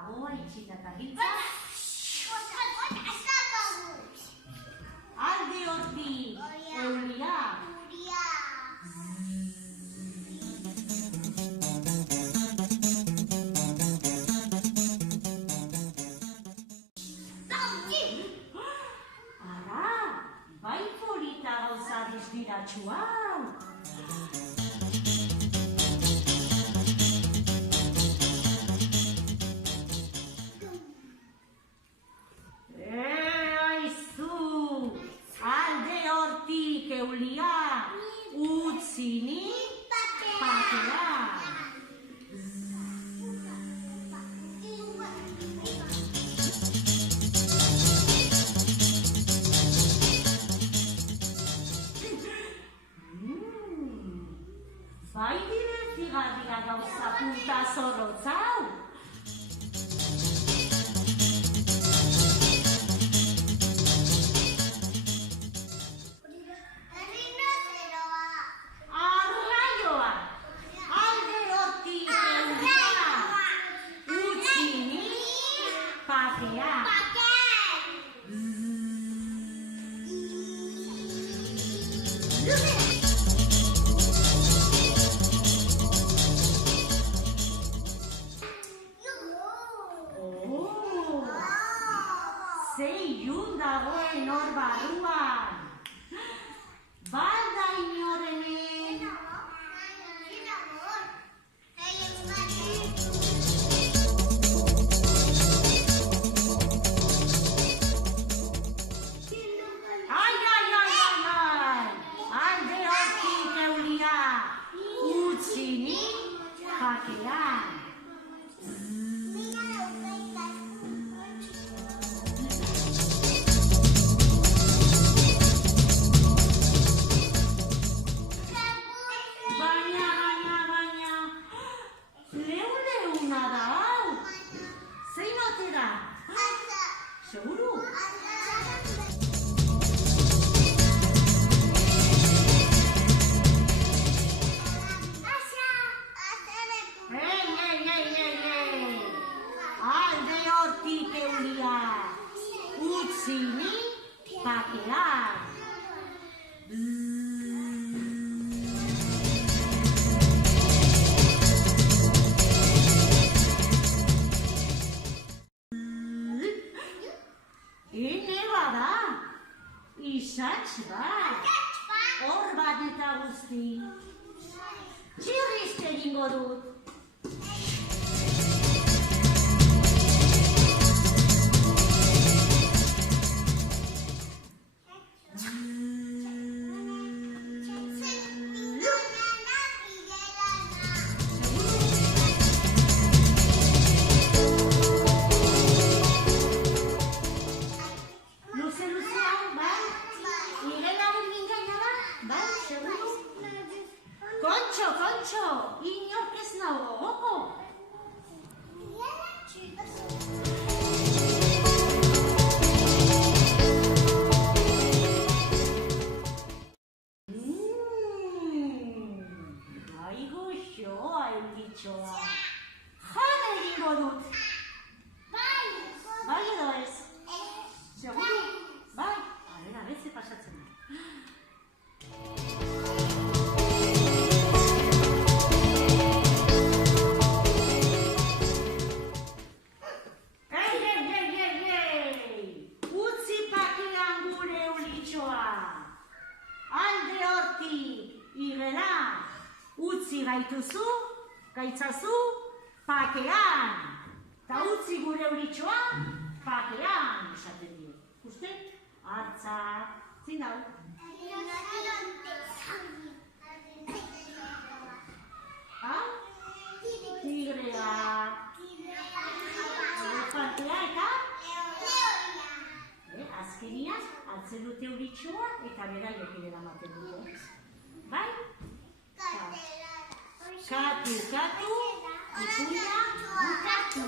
Ahoa itxita eta giltza. Alde hortik, euria. Ara, bai polita gauza distiratxu hau. Eulia, utzini, pakea. Bai divertigarria gauza punta zorrotz hau. Sei ilun dagoen hor barruan. Balda inoren hemen. Ai, alde hortik eulia, utzini, pakean. Seguro? Alde hortik eulia, utzini, pakean. Ene bada, isatx bat, hor bat eta guzti. Txirrizte egingo dut. Kontxo, inork ez nago gogoko. Bai goxoa eukitxoa. Jan egingo dut. Bai edo ez? Seguru? Bai? A ver, ze pasatzen da. Utzi gaituzu, gaitzazu, pakean. Ta utzi gure euritxoa, pakean, esaten dio. Uste? Hartza, zin dau? Tigrea. Elefantea eta? Azkeniaz, hartzen dute euritxoa eta beraiek ere eramaten dute. Bai? Katu, ipuina, bukatu.